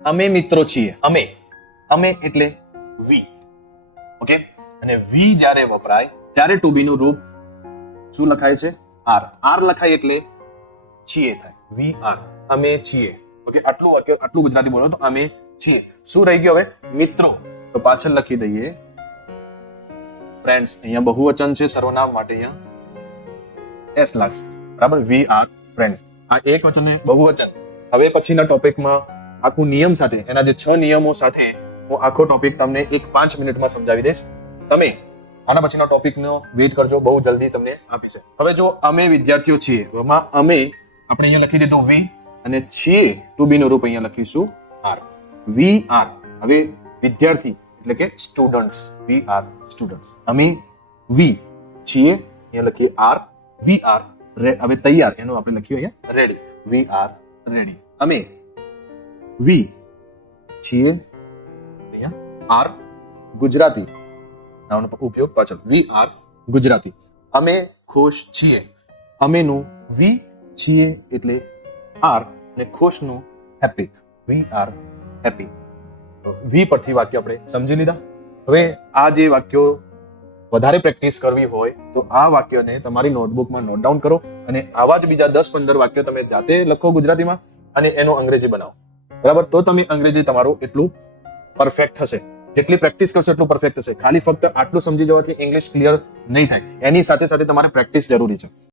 અમે મિત્રો છીએ. અમે એટલે વી. ઓકે, અને વી જ્યારે વપરાય ત્યારે ટુ બી નું રૂપ શું લખાય છે? આર. આર લખાય એટલે છીએ થાય. વી આર, અમે છીએ. ઓકે, આટલું વાક્ય, આટલું ગુજરાતી બોલો તો અમે છીએ. શું રહી ગયું હવે? મિત્રો. તો પાછળ લખી દઈએ ફ્રેન્ડ્સ. અહીંયા બહુવચન છે સર્વનામ માટે, અહીંયા એસ લાગશે. બરાબર, વી આર ફ્રેન્ડ્સ. આ એક વચન ને બહુવચન. હવે પછીના ટોપિકમાં આખું નિયમ સાથે, એના જે 6 નિયમો સાથે હું આખો ટોપિક તમને 5 મિનિટમાં સમજાવી દઈશ. તમે આના પછીના ટોપિકનો વેઇટ કરજો, બહુ જલ્દી તમને આપીશ. હવે જો અમે વિદ્યાર્થીઓ છીએ, એમાં અમે આપણે અહીંયા લખી દીધું વી, અને છીએ ટુ બી નું રૂપ અહીંયા લખીશું આર. We are. હવે વિદ્યાર્થી એટલે કે સ્ટુડન્ટ્સ. We are students. અમે વી છીએ, અહીંયા લખીએ આર. વી આર હવે તૈયાર, એનું આપણે લખ્યું અહીંયા રેડી. We are ready. અમે વી છીએ, અહીંયા આર ગુજરાતી. નામનો ઉપયોગ પાછળ. We are Gujarati. અમે ખુશ છીએ. અમેનું વી છીએ એટલે આર, અને ખુશનું happy. We are happy. We પરથી વાક્ય આપણે સમજી લીધા. હવે આ જે વાક્યો વધારે પ્રેક્ટિસ કરવી હોય તો આ વાક્યને તમારી નોટબુકમાં નોટ ડાઉન કરો, અને આવા જ બીજા 10-15 વાક્યો તમે જાતે લખો ગુજરાતીમાં, અને એનું અંગ્રેજી બનાવો. બરાબર, તો તમે અંગ્રેજી તમારું એટલું પરફેક્ટ થશે. જેટલી પ્રેક્ટિસ કરશો એટલું પરફેક્ટ થશે. ખાલી ફક્ત આટલું સમજી જવાથી ઇંગ્લિશ ક્લિયર નહીં થાય. એની સાથે સાથે તમારે પ્રેક્ટિસ જરૂરી છે.